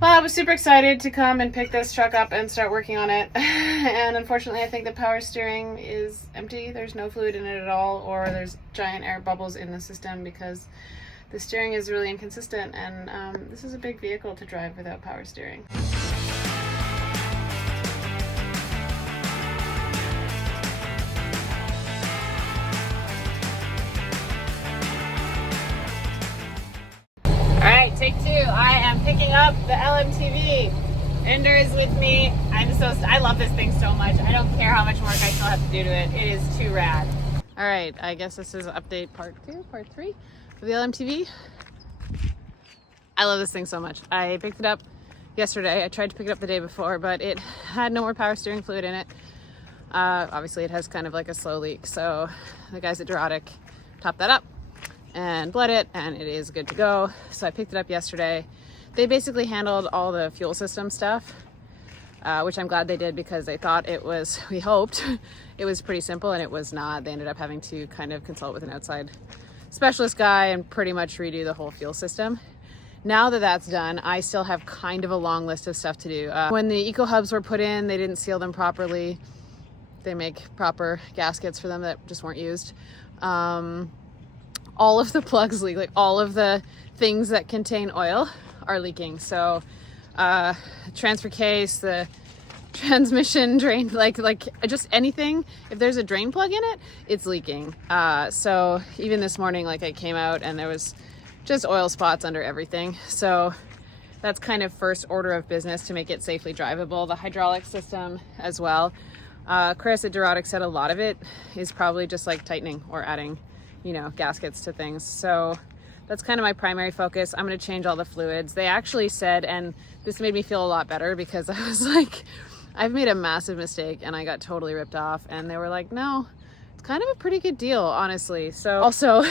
Well, I was super excited to come and pick this truck up and start working on it. And unfortunately, I think the power steering is empty. There's no fluid in it at all, or there's giant air bubbles in the system because the steering is really inconsistent. And this is a big vehicle to drive without power steering. Alright, take two. I am picking up the LMTV. Ender is with me. I love this thing so much. I don't care how much work I still have to do to it. It is too rad. Alright, I guess this is update part 3 of the LMTV. I love this thing so much. I picked it up yesterday. I tried to pick it up the day before, but it had no more power steering fluid in it. Obviously it has kind of like a slow leak, so the guys at Durotic topped that up and bled it, and it is good to go. So I picked it up yesterday. They basically handled all the fuel system stuff, which I'm glad they did, because they thought it was, we hoped, it was pretty simple, and it was not. They ended up having to kind of consult with an outside specialist guy and pretty much redo the whole fuel system. Now that that's done, I still have kind of a long list of stuff to do. When the eco hubs were put in, they didn't seal them properly. They make proper gaskets for them that just weren't used. All of the plugs leak, like all of the things that contain oil are leaking. So transfer case, the transmission drain, like just anything, if there's a drain plug in it, it's leaking. So even this morning, like I came out and there was just oil spots under everything. So that's kind of first order of business to make it safely drivable. The hydraulic system as well. Chris at Durotic said a lot of it is probably just like tightening or adding, you know, gaskets to things. So that's kind of my primary focus. I'm going to change all the fluids. They actually said, and this made me feel a lot better, because I was like, I've made a massive mistake and I got totally ripped off. And they were like, no, it's kind of a pretty good deal, honestly. So also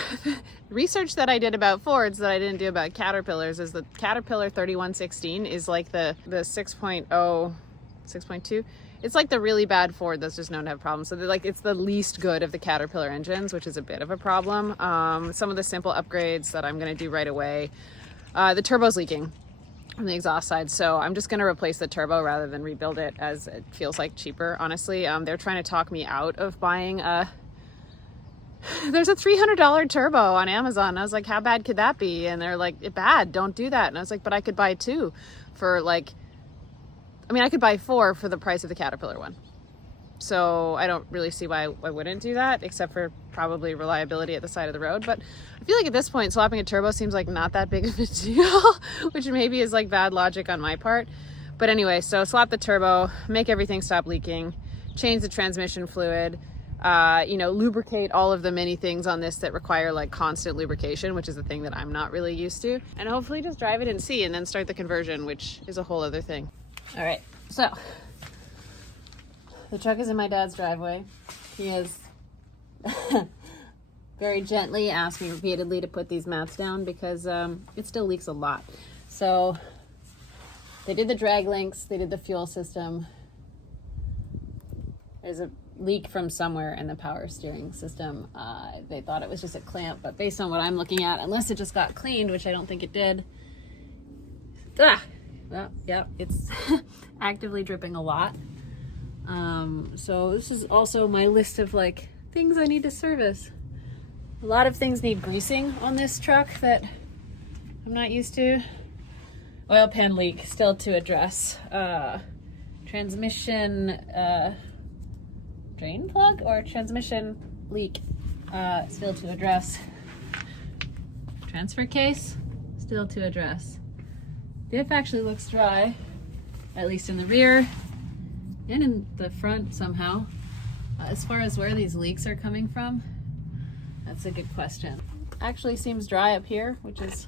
research that I did about Fords that I didn't do about Caterpillars is the Caterpillar 3116 is like the 6.0, 6.2. It's like the really bad Ford that's just known to have problems. So like it's the least good of the Caterpillar engines, which is a bit of a problem. Some of the simple upgrades that I'm going to do right away. The turbo's leaking on the exhaust side, so I'm just going to replace the turbo rather than rebuild it, as it feels like cheaper, honestly. They're trying to talk me out of buying there's a $300 turbo on Amazon. I was like, how bad could that be? And they're like, bad, don't do that. And I was like, but I could buy two for like, I could buy 4 for the price of the Caterpillar one. So I don't really see why I wouldn't do that, except for probably reliability at the side of the road. But I feel like at this point, swapping a turbo seems like not that big of a deal, which maybe is like bad logic on my part. But anyway, so swap the turbo, make everything stop leaking, change the transmission fluid, lubricate all of the many things on this that require like constant lubrication, which is the thing that I'm not really used to. And hopefully just drive it and see, and then start the conversion, which is a whole other thing. All right, so the truck is in my dad's driveway. He has very gently asked me repeatedly to put these mats down because it still leaks a lot. So they did the drag links, they did the fuel system. There's a leak from somewhere in the power steering system. They thought it was just a clamp, but based on what I'm looking at, unless it just got cleaned, which I don't think it did, well, yeah, it's actively dripping a lot. So this is also my list of like things I need to service. A lot of things need greasing on this truck that I'm not used to. Oil pan leak still to address. Transmission drain plug or transmission leak still to address. Transfer case still to address. Diff actually looks dry, at least in the rear and in the front somehow. As far as where these leaks are coming from, that's a good question. Actually seems dry up here, which is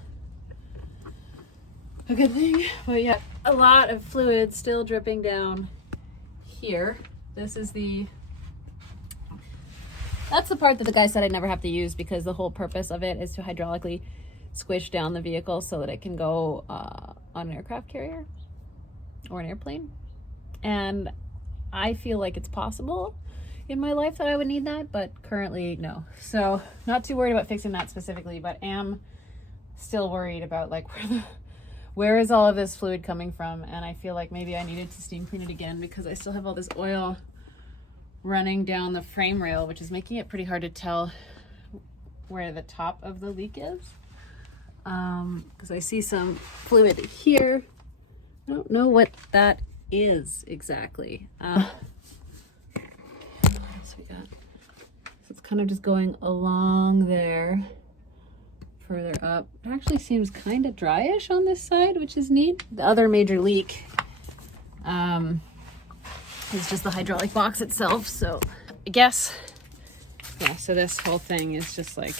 a good thing. But yeah, a lot of fluid still dripping down here. This is that's the part that the guy said I'd never have to use, because the whole purpose of it is to hydraulically squish down the vehicle so that it can go on an aircraft carrier or an airplane. And I feel like it's possible in my life that I would need that, but currently no. So not too worried about fixing that specifically, but am still worried about like where is all of this fluid coming from? And I feel like maybe I needed to steam clean it again because I still have all this oil running down the frame rail, which is making it pretty hard to tell where the top of the leak is. Because I see some fluid here. I don't know what that is exactly. What else we got? So it's kind of just going along there, further up. It actually seems kind of dryish on this side, which is neat. The other major leak is just the hydraulic box itself. So I guess, yeah, so this whole thing is just like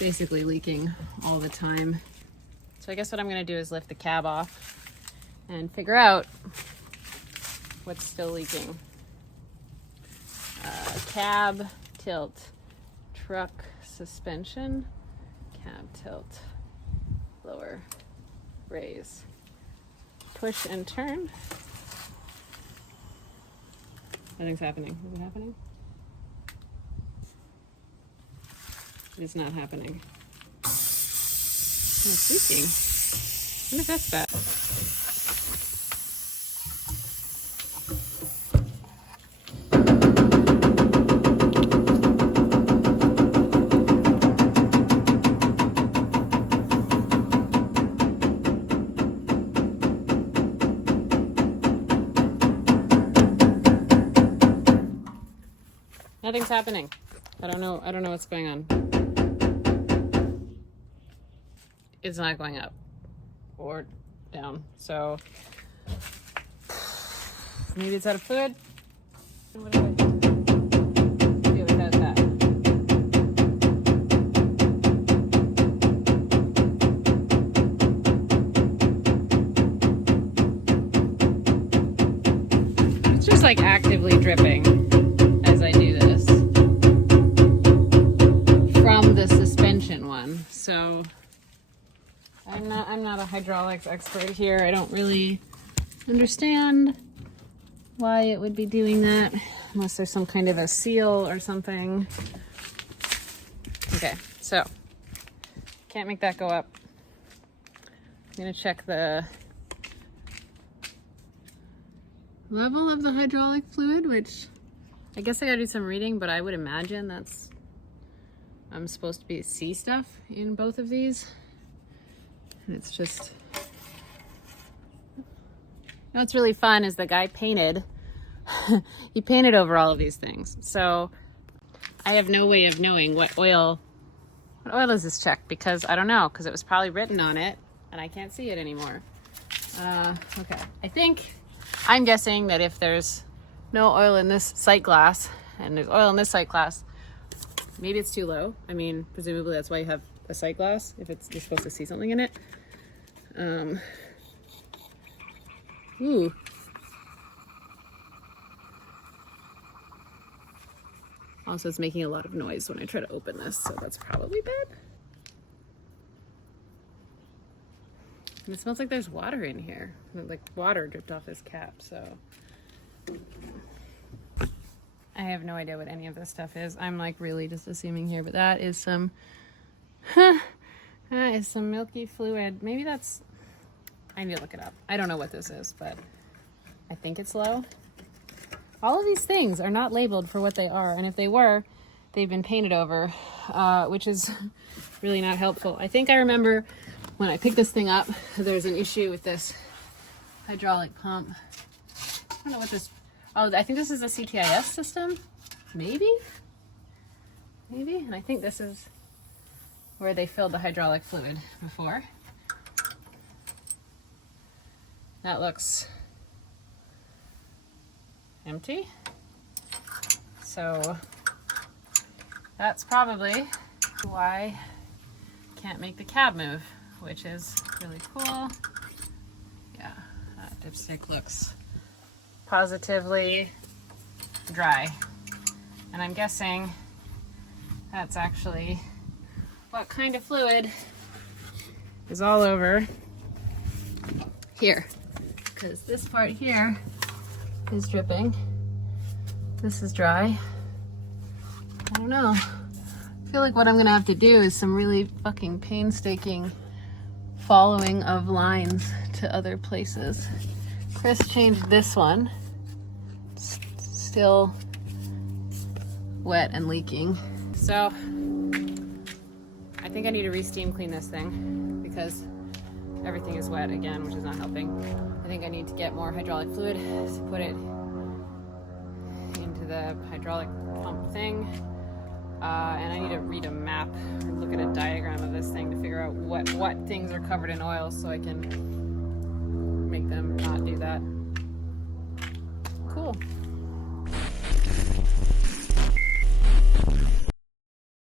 basically leaking all the time. So I guess what I'm gonna do is lift the cab off and figure out what's still leaking. Cab tilt, truck suspension, cab tilt, lower, raise, push and turn. Nothing's happening. Is it happening? It's not happening. Oh, it's leaking. I wonder if that's bad. Nothing's happening. I don't know what's going on. It's not going up or down. So maybe it's out of fluid. What do I do without that? It's just like actively dripping as I do this from the suspension one. So I'm not a hydraulics expert here. I don't really understand why it would be doing that unless there's some kind of a seal or something. Okay, so can't make that go up. I'm gonna check the level of the hydraulic fluid, which I guess I gotta do some reading, but I would imagine I'm supposed to be C stuff in both of these. And it's just, what's really fun is the guy painted, he painted over all of these things. So I have no way of knowing what oil is this check, because I don't know, because it was probably written on it and I can't see it anymore. Okay, I'm guessing that if there's no oil in this sight glass and there's oil in this sight glass, maybe it's too low. I mean, presumably that's why you have a sight glass, if you're supposed to see something in it. Ooh. Also, it's making a lot of noise when I try to open this, so that's probably bad. And it smells like there's water in here. Like water dripped off this cap, so I have no idea what any of this stuff is. I'm like really just assuming here, but that is some that is some milky fluid. Maybe that's, I need to look it up. I don't know what this is, but I think it's low. All of these things are not labeled for what they are, and if they were, they've been painted over, which is really not helpful. I think I remember when I picked this thing up, there's an issue with this hydraulic pump. I don't know what this, oh, I think this is a CTIS system, maybe? And I think this is where they filled the hydraulic fluid before. That looks empty. So that's probably why I can't make the cab move, which is really cool. Yeah, that dipstick looks positively dry. And I'm guessing that's actually what kind of fluid is all over here. Because this part here is dripping. This is dry. I don't know. I feel like what I'm gonna have to do is some really fucking painstaking following of lines to other places. Chris changed this one. It's still wet and leaking. So I think I need to re-steam clean this thing because everything is wet again, which is not helping. I think I need to get more hydraulic fluid to put it into the hydraulic pump thing. And I need to read a map or look at a diagram of this thing to figure out what things are covered in oil so I can make them not do that. Cool.